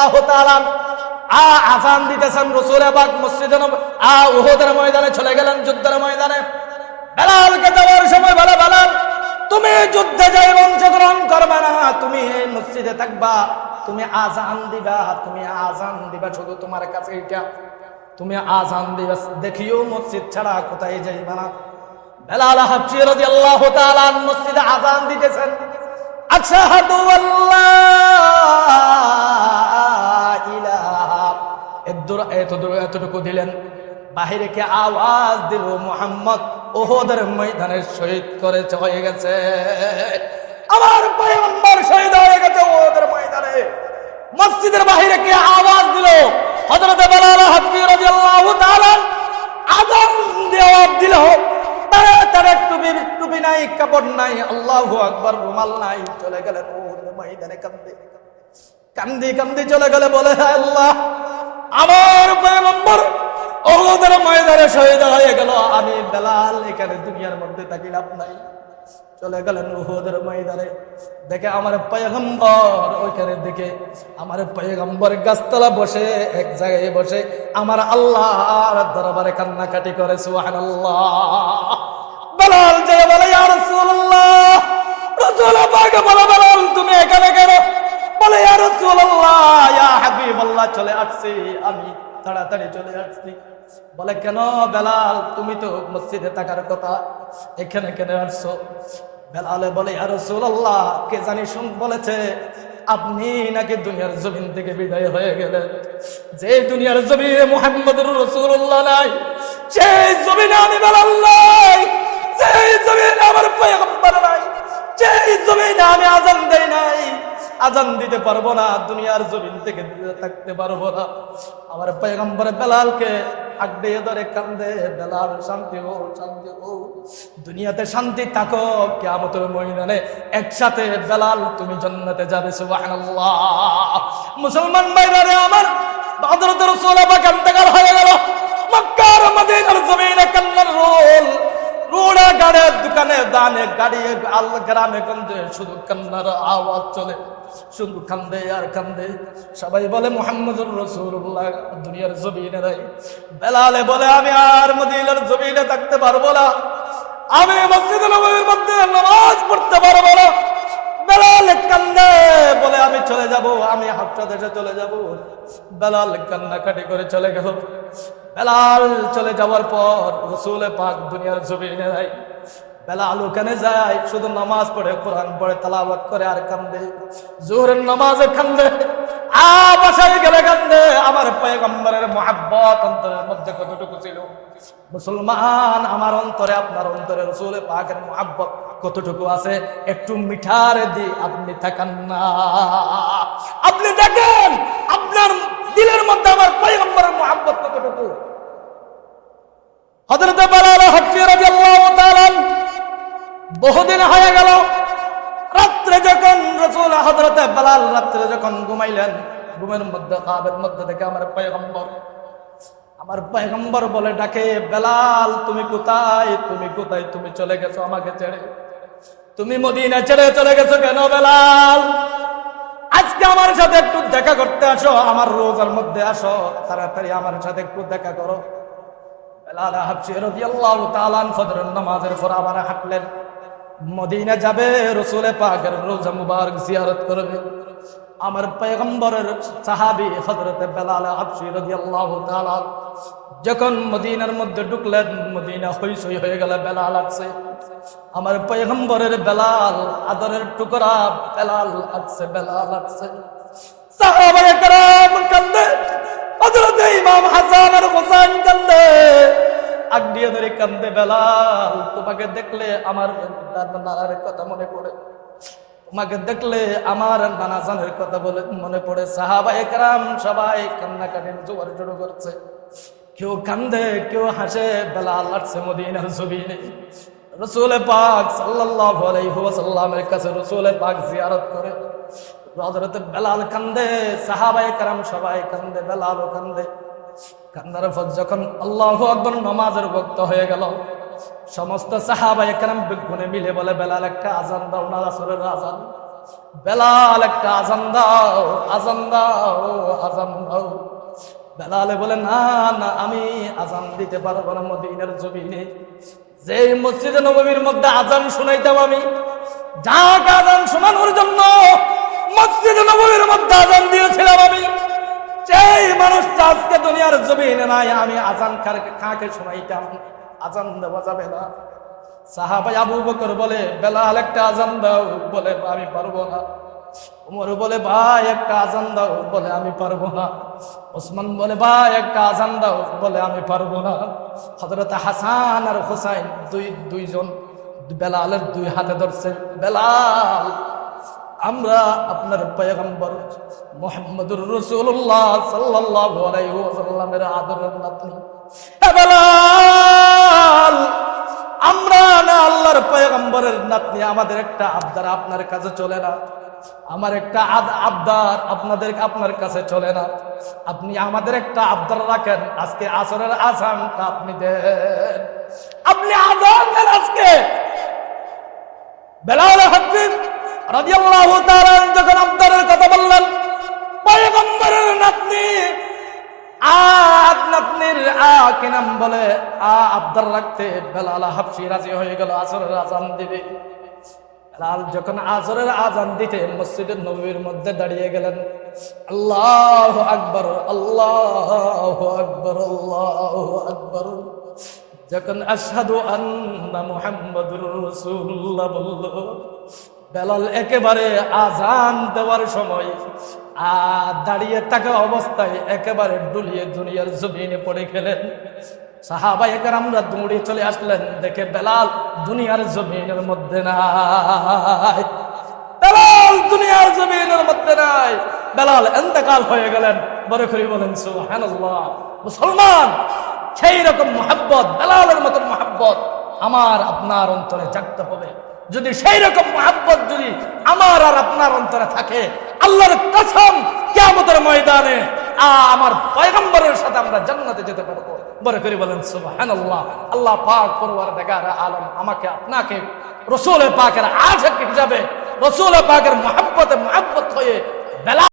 রাদিয়াল্লাহু তাআলা আযান দিতেছেন, রাসূল পাক মসজিদে উহুদের ময়দানে চলে গেলেন, যুদ্ধের ময়দানে। বেলালকে যাওয়ার সময় বলে, বেলাল তুমি যুদ্ধে যাই অংশগ্রহণ করবে না, তুমি এই মসজিদে থাকবা, তুমি আযান দিবা, তুমি আযান দিবা, শুধু তোমার কাছে এটা, তুমি আযান দিবা, দেখিও মসজিদ ছাড়া কোথায় যাইবা না। বেলাল হাবশী রাদিয়াল্লাহু তাআলা মসজিদে আযান দিতেছেন, আশহাদু আল্লা ইলাহা, এতটুকু দিলেন, বাহিরে কে আওয়াজ দিল, মুহাম্মদ উহুদের ময়দানে শহীদ করেছে, হয়ে গেছে, আমার পয়গম্বর শহীদ হয়ে গেছে উহুদের ময়দানে। মসজিদের বাহিরে কে আওয়াজ দিল, হযরত বেলাল হাবশী রাদিয়াল্লাহু তাআলা আযান জবাব দিল, তারা টুপি নাই, কাপড় নাই, আল্লাহু আকবার, রুমাল নাই, চলে গেলেন উহুদের ময়দানে কান্দি চলে গেলে, বলে হে আল্লাহ, আমার পয়গম্বর উহুদের ময়দানে শহীদ হয়ে গেল, আমি বেলাল এখানে দুনিয়ার মধ্যে থাকি লাভ নাই। চলে গেলেন উহুদের ময়দানে, দেখে আমার পয়গম্বর ওইখানে, দেখে আমার পয়গম্বর গাছতলা বসে, এক জায়গায় বসে আমার আল্লাহর দরবারে কান্নাকাটি করে, সুবহানাল্লাহ। বেলাল যে বলে, ইয়া রাসূলুল্লাহ, রাসূল পাক বলে, বেলাল তুমি এখানে কেন? বলে, ইয়া রাসূলুল্লাহ, ইয়া হাবিবাল্লাহ, চলে আসছি, আমি তাড়াতাড়ি চলে আসছি। বলে, কেন বেলাল, তুমি তো মসজিদে থাকার কথা, এখানে কেন আসছো? বেলালে বলে, ইয়া রাসূলুল্লাহ, কে জানি বলেছে আপনি নাকি দুনিয়ার জমিন থেকে বিদায় হয়ে গেলেন। যে দুনিয়ার জমিনে মুহাম্মদুর রাসূলুল্লাহ নাই, সেই জমিনে আমি বেলাল নাই, সেই জমিনে আমার পয়গম্বর নাই, সেই জমিনে আমি আযান দেই নাই, আযান দিতে পারবো না, দুনিয়ার জমিন থেকে থাকতে পারবো না। আমার পয়গম্বর বেলালকে আগড়িয়ে ধরে কান্দে, বেলাল শান্তি হো, শান্তি হো, দুনিয়াতে শান্তি থাকো, কিয়ামতের ময়দানে একসাথে বেলাল তুমি জান্নাতে যাবে, সুবহানাল্লাহ। মুসলমান ভাইরা আমার, হযরত রাসূল পাক ইন্তেকাল হয়ে গেল, মক্কার মদিনার জমিনে কান্নার রোল, রোড়া গাড়ির দোকানে দানে গাড়িয়ে আল্লাহ গ্রামে গঞ্জে শুধু কান্নার আওয়াজ চলে, শুধু কান্দে আর কান্দে। সবাই বলে মুহাম্মদুর রাসূলুল্লাহ দুনিয়ার জমিনে নাই। বেলালে বলে, আমি আর মদিনার জমিনে থাকতে পারবো না, আমি মসজিদে নববীর মধ্যে নামাজ পড়তে পারবো না। বেলাল কান্দে, বলে আমি চলে যাব, আমি হাবশা দেশে চলে যাব। বেলাল কান্নাকাটি করে চলে গেল। বেলাল চলে যাওয়ার পর রাসূল পাক দুনিয়ার জমিনে নাই। বেলাল ওখানে যায়, শুধু নামাজ পড়ে, কোরআন পড়ে, তেলাওয়াত করে আর কান্দে, জোহরের নামাজে কান্দে, বাসায় গেলে কান্দে। আমার পয়গম্বরের মুহাব্বত অন্তরের মধ্যে কতটুকু ছিল মুসলমান, আমার অন্তরে আপনার অন্তরে রাসূল পাকের মুহাব্বত কতটুকু আছে, একটু মিঠার দি আপনি থাকেন না, আপনি দেখেন আপনার দিলের মধ্যে আমার পয়গম্বরের মুহাব্বত কতটুকু। হযরত বেলাল হাবশী রাদিয়াল্লাহু তাআলা বহুদিন হয়ে গেল, রাত্রে যখন রাসূল হযরত বেলাল রাত্রে যখন ঘুমাইলেন, ঘুমের মধ্যে খাবের মধ্যে থেকে আমার পয়গম্বর বলে ডাকে, বেলাল তুমি কোথায়, তুমি কোথায়, তুমি চলে গেছো আমাকে ছেড়ে, তুমি মদিনা ছেড়ে চলে গেছো কেন বেলাল? আজকে আমার সাথে একটু দেখা করতে আসো, আমার রোজার মধ্যে আসো, তাড়াতাড়ি আমার সাথে একটু দেখা করো। বেলাল হাবশী রাদিয়াল্লাহু তাআলা ফজরের নামাজের পর আবার হাঁটলেন, মদিনা যাবে, রাসূল পাকের রওজা মুবারক জিয়ারত করবে। আমার পয়গম্বরের সাহাবী হযরত বেলাল হাবশী রাদিয়াল্লাহু তাআলা যখন মদিনার মধ্যে ঢুকলেন, মদিনা হইচই হয়ে গেল, বেলাল আসছে। আমার পয়গম্বরের বেলাল, আদরের টুকরা বেলাল আসছে, বেলাল আসছে। সাহাবায়ে কেরাম কান্দে, হযরত ইমাম হাসান আর হুসাইন কান্দে, আগড়িয়ে ধরে কান্দে, বেলাল তোমাকে দেখলে আমার নানার কথা মনে পড়ে, তোমাকে দেখলে আমার নানা জানের কথা বলে মনে পড়ে। সাহাবায়ে কেরাম সবাই কান্নাকাটি জোয়ার শুরু করছে, কেউ কান্দে, কেউ হাসে। বেলাল আসছে মদিনার জমিনে, রাসূল পাক সাল্লাল্লাহু আলাইহি ওয়াসাল্লামের কাছে রাসূল পাক জিয়ারত করে। হযরত বেলাল কান্দে, সাহাবায়ে কেরাম সবাই কান্দে, বেলালও কান্দে। কান্নার পর যখন আল্লাহু আকবার নামাজের ওয়াক্ত হয়ে গেল, সমস্ত সাহাবায়ে কেরাম বিগুনে মিলে বলে, বেলাল একটা আযান দাও না, রাসূলের আযান। বেলাল একটা আজান দাও, আজান দাও, আজান দাও। বেলালে বলে না না, আমি আজান দিতে পারবো না মদিনার জমিনে। যে মসজিদে নববীর মধ্যে আজান শুনাইতাম আমি, যাকে আজান শোনানোর জন্য মসজিদে নববীর মধ্যে আজান দিয়েছিলাম আমি, সেই মানুষটা আজকে দুনিয়ার জমিনে নাই। আমি আজান কাকে শোনাইতাম? আজান দেওয়া যাবে না। সাহাবা আবু বকর বলে বেলাল একটা আজান দাও, বলে আমি পারবো না। উমর বলে ভাই একটা আজান দাও, বলে আমি পারবো না। ওসমান বলে ভাই একটা আজান দাও, বলে আমি পারবো না। হযরত হাসান আর হুসাইন দুইজন বেলালের দুই হাতে ধরছে। বেলাল, আমরা আপনার পয়গম্বর মুহাম্মদুর রাসূলুল্লাহ সাল্লাল্লাহু আলাইহি ওয়াসাল্লামের আদরের নাতনি। হে বেলাল, আমরা না আল্লাহর পয়গম্বরের নাতনি, আমাদের একটা আবদার আপনার কাছে চলে না। আমার একটা আবদার আপনার কাছে চলে না। আপনি আমাদের একটা আবদার রাখেন, আজকে আসরের আজানটা আপনি দেন। আপনি আজান দেন আজকে। বেলাল হাফিজ রাদিয়াল্লাহু তাআলা যখন আবদারের কথা বললেন, পয়গম্বরের নাতনি নাতনির কি নাম বলে আবদার রাখতে বেলাল হাফসি রাজি হয়ে গেল, আসরের আজান দিবে। বেলাল যখন আসরের আজান দিতে মসজিদের নববীর মধ্যে দাঁড়িয়ে গেলেন, আল্লাহু আকবার, আল্লাহু আকবার, আল্লাহু আকবার। যখন আশহাদু আন্না মুহাম্মাদুর রাসূলুল্লাহ বলল, বেলাল একেবারে আজান দেওয়ার সময় দাঁড়িয়ে থাকা অবস্থায় একেবারে ডুলিয়ে দুনিয়ার জমিনে পড়ে গেলেন। সাহাবায়ে কেরামরা দৌড়ে চলে আসলেন, দেখে বেলাল দুনিয়ার জমিনের মধ্যে নাই। বেলাল দুনিয়ার জমিনের মধ্যে নাই। বেলাল ইন্তেকাল হয়ে গেলেন। বড় করে বলেন সুবহানাল্লাহ। মুসলমান, সেই রকম মুহাব্বত, বেলালের মতন মুহাব্বত আমার আপনার অন্তরে জাগতে হবে। যদি সেই রকম মুহাব্বত যদি আমার আর আপনার অন্তরে থাকে, আল্লাহর কসম কিয়ামতের ময়দানে আমার পয়গম্বরের সাথে আমরা জান্নাতে যেতে পারবো। বড় করে বলেন সুবহানাল্লাহ। আল্লাহ পাক পরওয়ারদিগার আলম আমাকে আপনাকে রাসূল পাকের আশিক হিসাবে, রাসূল পাকের মুহাব্বতে মুহাব্বত হয়ে বেলাল